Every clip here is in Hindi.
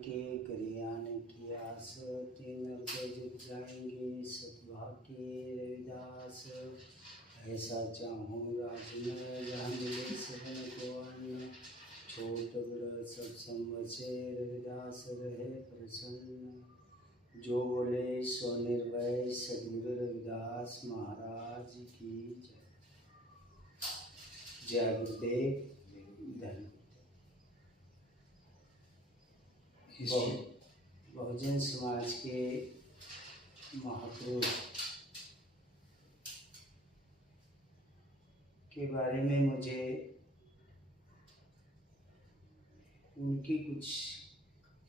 के करियान की आस तीन जुट जाएंगे सतभाग्य रविदास। ऐसा चाहूँ राजन जहाँ मिले सदन को अन्न, छोट बड़ सब समझे रविदास रहे प्रसन्न। जो बोले सो निर्भय सदगुरु रविदास महाराज की जय। जय गुरुदेव। धन्यवाद। बहुजन समाज के महापुरुष के बारे में मुझे उनकी कुछ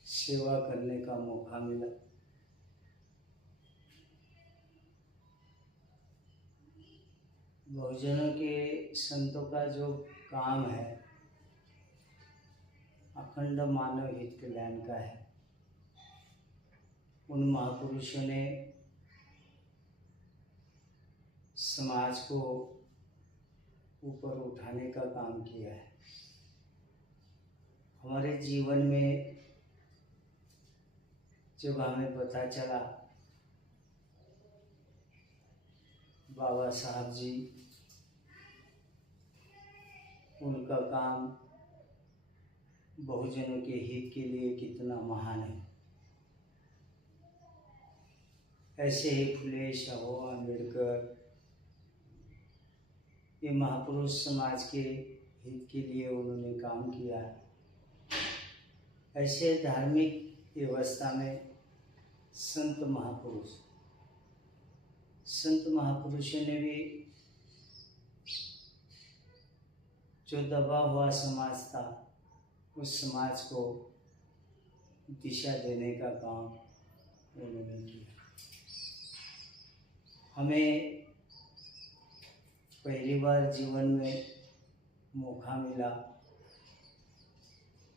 सेवा करने का मौका मिला। बहुजनों के संतों का जो काम है अखंड मानव हित कल्याण का है। उन महापुरुषों ने समाज को ऊपर उठाने का काम किया है। हमारे जीवन में जब हमें पता चला बाबा साहब जी उनका काम बहुजनों के हित के लिए कितना महान है। ऐसे ही फुले शाह अम्बेडकर ये महापुरुष समाज के हित के लिए उन्होंने काम किया है। ऐसे धार्मिक व्यवस्था में संत महापुरुषों ने भी जो दबा हुआ समाज था उस समाज को दिशा देने का काम उन्होंने किया। हमें पहली बार जीवन में मौका मिला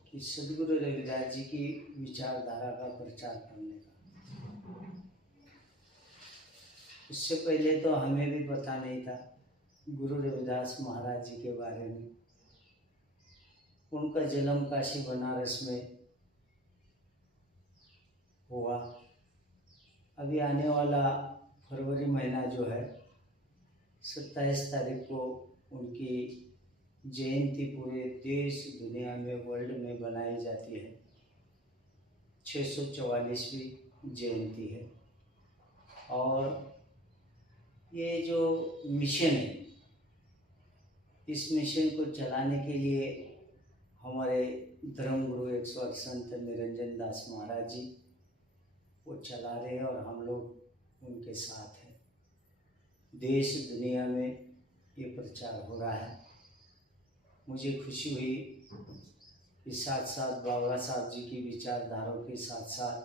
कि सदगुरु रविदास जी की विचारधारा का प्रचार करने का। उससे पहले तो हमें भी पता नहीं था गुरु रविदास महाराज जी के बारे में। उनका जन्म काशी बनारस में हुआ। अभी आने वाला फरवरी महीना जो है 27 तारीख को उनकी जयंती पूरे देश दुनिया में वर्ल्ड में बनाई जाती है। 644वीं जयंती है। और ये जो मिशन है इस मिशन को चलाने के लिए हमारे धर्मगुरु 108 संत निरंजन दास महाराज जी वो चला रहे हैं और हम लोग उनके साथ हैं। देश दुनिया में ये प्रचार हो रहा है। मुझे खुशी हुई कि साथ साथ बाबा साहब जी की विचारधाराओं के साथ साथ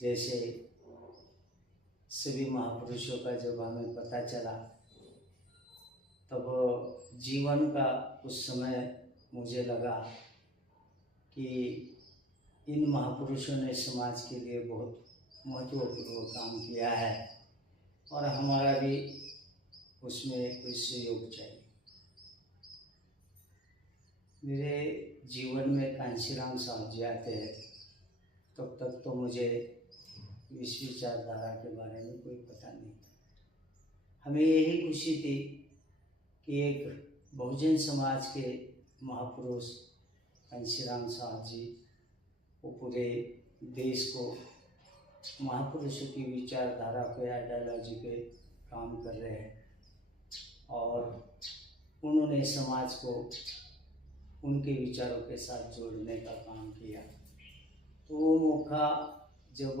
जैसे सभी महापुरुषों का जब हमें पता चला तब जीवन का उस समय मुझे लगा कि इन महापुरुषों ने समाज के लिए बहुत महत्वपूर्ण काम किया है और हमारा भी उसमें कुछ सहयोग चाहिए। मेरे जीवन में कांशीराम साहब जी आते हैं तब तक तो मुझे इस विचारधारा के बारे में कोई पता नहीं था। हमें यही खुशी थी कि एक बहुजन समाज के महापुरुष कांशीराम साहब जी वो पूरे देश को महापुरुषों की विचारधारा पे आइडियोलॉजी पे काम कर रहे हैं और उन्होंने समाज को उनके विचारों के साथ जोड़ने का काम किया। तो वो मौका जब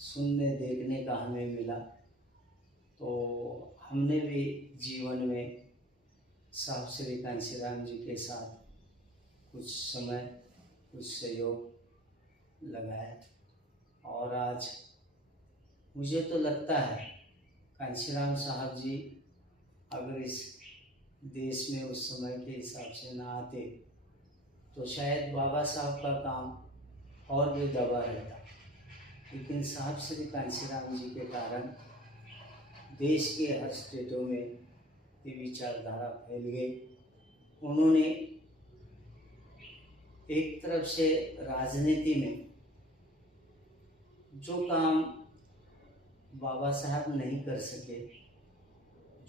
सुनने देखने का हमें मिला तो हमने भी जीवन में साहब श्री कांशीराम जी के साथ कुछ समय कुछ सहयोग लगाया और आज मुझे तो लगता है कांशीराम साहब जी अगर इस देश में उस समय के हिसाब से ना आते तो शायद बाबा साहब का काम और भी दबा रहता। लेकिन साहब श्री कांशीराम जी के कारण देश के हर स्टेटों में ये विचारधारा फैल गई। उन्होंने एक तरफ से राजनीति में जो काम बाबा साहब नहीं कर सके,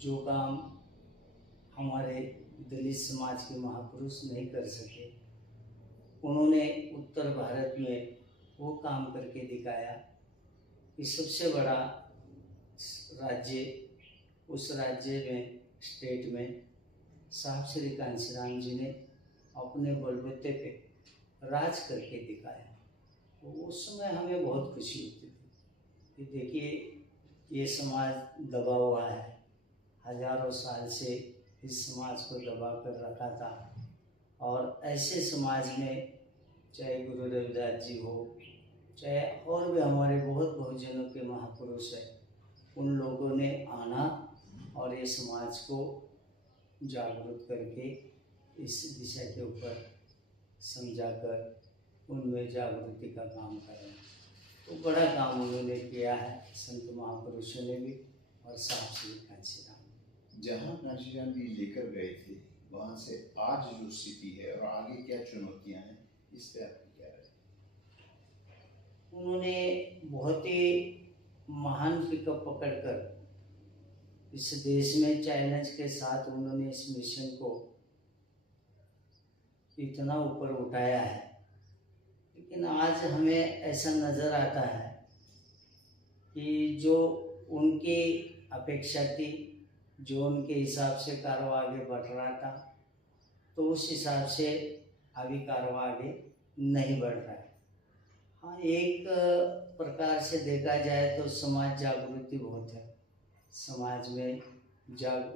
जो काम हमारे दलित समाज के महापुरुष नहीं कर सके, उन्होंने उत्तर भारत में वो काम करके दिखाया कि सबसे बड़ा राज्य, उस राज्य में, स्टेट में साहब श्री कांशीराम जी ने अपने बलबूते पे राज करके दिखाया। तो उस समय हमें बहुत खुशी होती थी कि देखिए ये समाज दबा हुआ है, हजारों साल से इस समाज को दबा कर रखा था, और ऐसे समाज में चाहे गुरु रविदास जी हो, चाहे और भी हमारे बहुत बहुजनों के महापुरुष हैं, उन लोगों ने आना और ये समाज को जागरूक करके इस दिशा के ऊपर समझाकर उनमें जागृति का काम करना, तो बड़ा काम उन्होंने किया है, संत महापुरुषों ने भी और साहब श्री कांशीराम। जहाँ कांशीराम जी लेकर गए थे वहाँ से आज जो स्थिति है और आगे क्या चुनौतियाँ हैं, इस पे आपकी क्या राय? उन्होंने बहुत ही महान पिकअप पकड़कर इस देश में चैलेंज के साथ उन्होंने इस मिशन को इतना ऊपर उठाया है। लेकिन आज हमें ऐसा नज़र आता है कि जो उनकी अपेक्षा थी, जो उनके हिसाब से कारवा आगे बढ़ रहा था, तो उस हिसाब से अभी कारवा आगे नहीं बढ़ रहा है। हाँ, एक प्रकार से देखा जाए तो समाज जागृति बहुत है, समाज में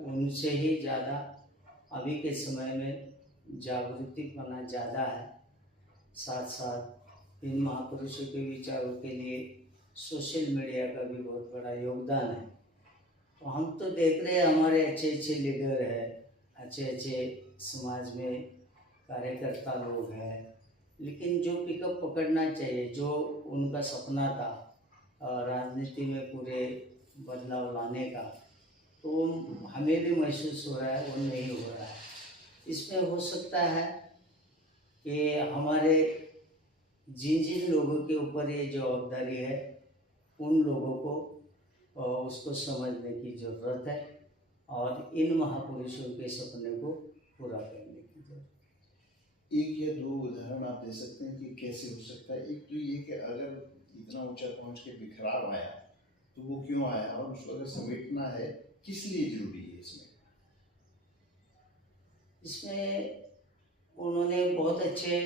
उनसे ही ज़्यादा अभी के समय में जागृति पना ज़्यादा है। साथ साथ इन महापुरुषों के विचारों के लिए सोशल मीडिया का भी बहुत बड़ा योगदान है। तो हम तो देख रहे हैं हमारे अच्छे अच्छे लीडर हैं, अच्छे अच्छे समाज में कार्यकर्ता लोग हैं, लेकिन जो पिकअप पकड़ना चाहिए, जो उनका सपना था राजनीति में पूरे बदलाव लाने का, तो हमें भी महसूस हो रहा है वो नहीं हो रहा है। इसमें हो सकता है कि हमारे जिन जिन लोगों के ऊपर ये जवाबदारी है, उन लोगों को उसको समझने की ज़रूरत है और इन महापुरुषों के सपने को पूरा करने की ज़रूरत। एक या दो उदाहरण आप दे सकते हैं कि कैसे हो सकता है? एक तो ये कि अगर इतना ऊंचा पहुंच के बिखराव आया तो वो क्यों आया, और उसको अगर समेटना है किस लिए जरूरी है? इसमें उन्होंने बहुत अच्छे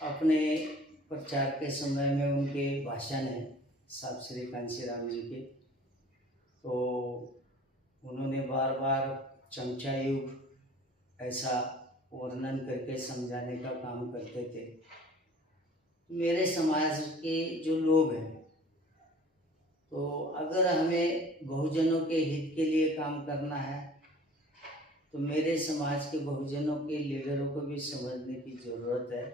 अपने प्रचार के समय में उनके भाषण हैं साहब श्री कांशीराम जी के, तो उन्होंने बार बार चमचा युग ऐसा वर्णन करके समझाने का काम करते थे। मेरे समाज के जो लोग हैं, तो अगर हमें बहुजनों के हित के लिए काम करना है, तो मेरे समाज के बहुजनों के लीडरों को भी समझने की ज़रूरत है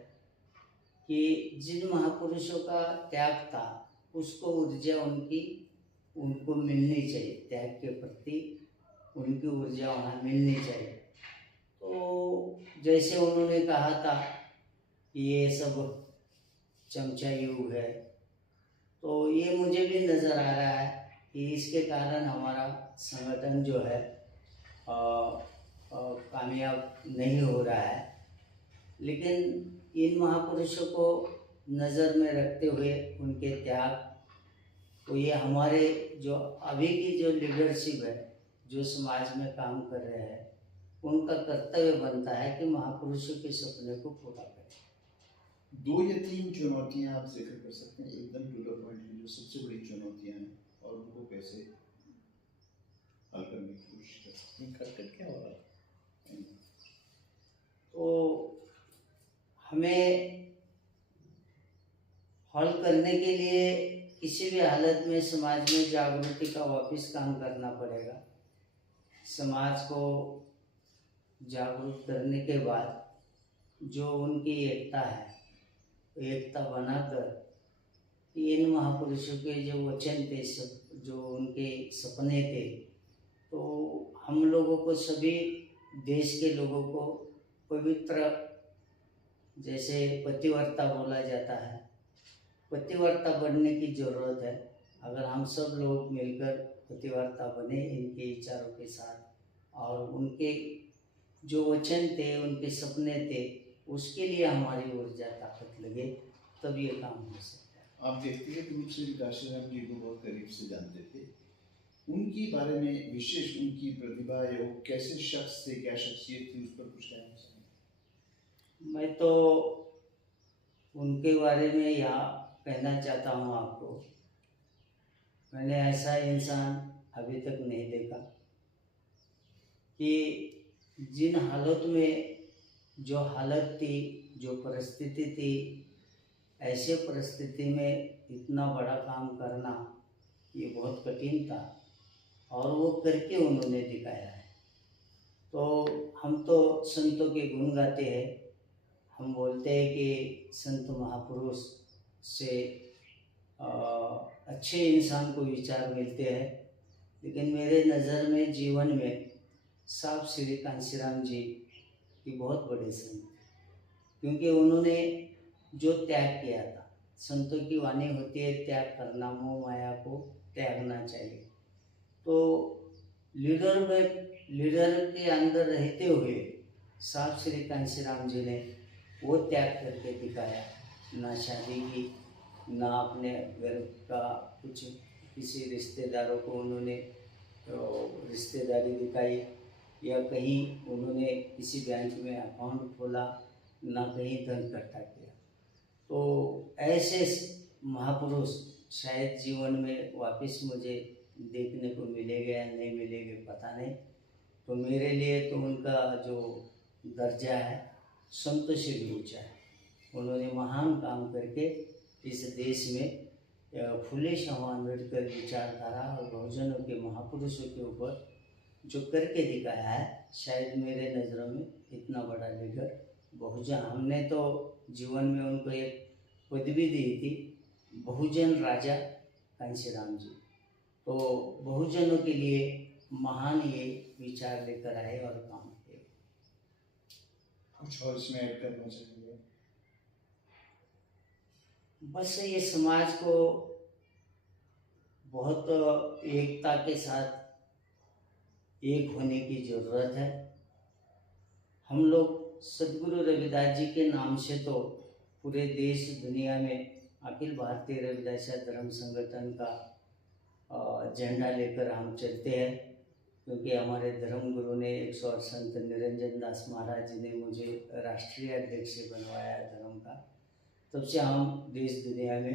कि जिन महापुरुषों का त्याग था, उसको ऊर्जा उनको मिलनी चाहिए, त्याग के प्रति उनकी ऊर्जा वहाँ मिलनी चाहिए। तो जैसे उन्होंने कहा था कि ये सब चमचा युग है, तो ये मुझे भी नज़र आ रहा है कि इसके कारण हमारा संगठन जो है कामयाब नहीं हो रहा है। लेकिन इन महापुरुषों को नज़र में रखते हुए उनके त्याग, तो ये हमारे जो अभी की जो लीडरशिप है, जो समाज में काम कर रहे हैं, उनका कर्तव्य बनता है कि महापुरुषों के सपने को पूरा करें। 2 या 3 चुनौतियां आप जिक्र कर सकते हैं एकदम टू द पॉइंट, जो सबसे बड़ी चुनौतियां हैं और उनको कैसे हल करने की कोशिश कर सकते हैं? खटखट क्या हो रहा है? तो हमें हल करने के लिए किसी भी हालत में समाज में जागृति का वापस काम करना पड़ेगा। समाज को जागरूक करने के बाद जो उनकी एकता है, एकता बनाकर इन महापुरुषों के जो वचन थे, जो उनके सपने थे, तो हम लोगों को, सभी देश के लोगों को पवित्र जैसे पतिव्रता बोला जाता है, पतिव्रता बनने की ज़रूरत है। अगर हम सब लोग मिलकर पतिव्रता बने इनके विचारों के साथ, और उनके जो वचन थे, उनके सपने थे, उसके लिए हमारी ऊर्जा ताकत लगे, तब ये काम हो सकता है। आप व्यक्तिगत रूप से भी काशीराम जी को बहुत करीब से जानते थे, उनकी बारे में विशेष उनकी प्रतिभा या वो कैसे शख्स थे, क्या शख्सियत थी, उस पर कुछ कहना चाहिए? मैं तो उनके बारे में यहाँ कहना चाहता हूँ आपको, मैंने ऐसा इंसान अभी तक नहीं देखा कि जिन हालत में जो हालत थी, जो परिस्थिति थी, ऐसे परिस्थिति में इतना बड़ा काम करना ये बहुत कठिन था, और वो करके उन्होंने दिखाया है। तो हम तो संतों के गुण गाते हैं, हम बोलते हैं कि संत महापुरुष से अच्छे इंसान को विचार मिलते हैं, लेकिन मेरे नज़र में जीवन में साहब श्री कांशीराम जी की बहुत बड़े संत, क्योंकि उन्होंने जो त्याग किया था, संतों की वाणी होती है त्याग करना, मोह माया को त्यागना चाहिए। तो लीडर के अंदर रहते हुए साहब श्री कांशीराम जी ने वो त्याग करके दिखाया, ना शादी की, ना अपने घर का कुछ, किसी रिश्तेदारों को उन्होंने रिश्तेदारी दिखाई, या कहीं उन्होंने किसी बैंक में अकाउंट खोला, ना कहीं धन इकट्ठा किया। तो ऐसे महापुरुष शायद जीवन में वापस मुझे देखने को मिलेगा या नहीं मिलेगा पता नहीं। तो मेरे लिए तो उनका जो दर्जा है संत से भी ऊँचा है। उन्होंने महान काम करके इस देश में फुले शाह अम्बेडकर विचारधारा और बहुजनों के महापुरुषों के ऊपर जो करके दिखाया है, शायद मेरे नज़रों में इतना बड़ा लीडर बहुजन, हमने तो जीवन में उनको एक पदवी दी थी, बहुजन राजा कांशीराम जी। तो बहुजनों के लिए महान ये विचार लेकर आए और काम किए। कुछ और इसमें ऐड करना चाहिए? बस ये समाज को बहुत एकता के साथ एक होने की ज़रूरत है। हम लोग सदगुरु रविदास जी के नाम से तो पूरे देश दुनिया में अखिल भारतीय रविदासिया धर्म संगठन का झंडा लेकर हम चलते हैं, क्योंकि हमारे धर्म गुरु ने 108 संत निरंजन दास महाराज जी ने मुझे राष्ट्रीय अध्यक्ष बनवाया धर्म का, तब से हम देश दुनिया में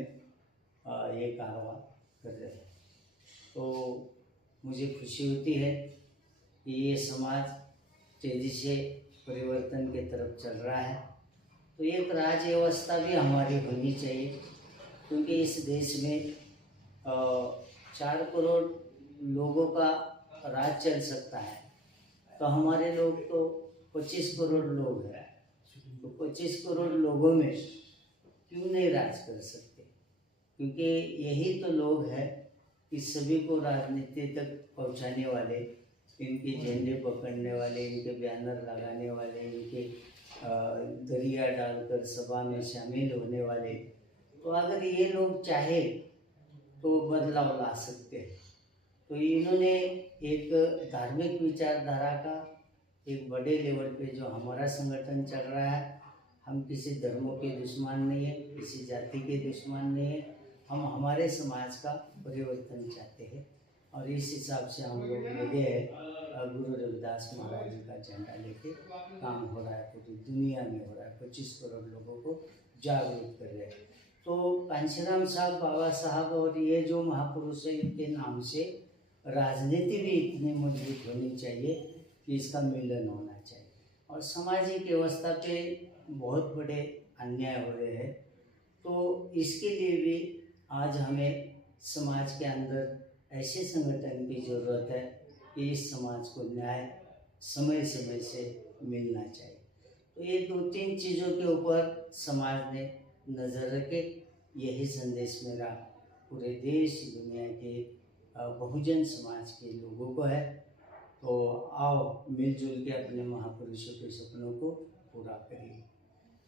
ये कारोबार कर रहे हैं। तो मुझे खुशी होती है कि ये समाज तेज़ी से परिवर्तन के तरफ चल रहा है। तो एक राज व्यवस्था भी हमारी होनी चाहिए, क्योंकि इस देश में 4 करोड़ लोगों का राज चल सकता है, तो हमारे लोग तो 25 करोड़ लोग हैं। तो 25 करोड़ लोगों में क्यों नहीं राज कर सकते? क्योंकि यही तो लोग हैं कि सभी को राजनीति तक पहुंचाने वाले, इनके झंडे पकड़ने वाले, इनके बैनर लगाने वाले, इनके दरिया डालकर सभा में शामिल होने वाले। तो अगर ये लोग चाहे तो बदलाव ला सकते हैं। तो इन्होंने एक धार्मिक विचारधारा का एक बड़े लेवल पे जो हमारा संगठन चल रहा है, हम किसी धर्मों के दुश्मन नहीं है, किसी जाति के दुश्मन नहीं है, हम हमारे समाज का परिवर्तन चाहते हैं। और इस हिसाब से हम लोग लगे हैं, गुरु रविदास महाराज जी का झंडा लेके काम हो रहा है, पूरी दुनिया में हो रहा है, 25 करोड़ लोगों को जागरूक कर रहे हैं। तो कांशीराम साहब, बाबा साहब और ये जो महापुरुष है, इनके नाम से राजनीति भी इतनी मजबूत होनी चाहिए कि इसका मिलन होना चाहिए। और सामाजिक व्यवस्था पे बहुत बड़े अन्याय हो रहे हैं, तो इसके लिए भी आज हमें समाज के अंदर ऐसे संगठन की ज़रूरत है कि इस समाज को न्याय समय समय से मिलना चाहिए। तो ये 2-3 चीज़ों के ऊपर समाज ने नज़र रखे, यही संदेश मेरा पूरे देश दुनिया के बहुजन समाज के लोगों को है। तो आओ मिलजुल के अपने महापुरुषों के सपनों को पूरा करिए।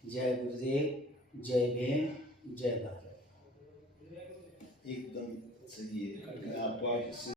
जय गुरुदेव, जय भीम, जय भारत। एकदम सही है। मैं आपको आज इससे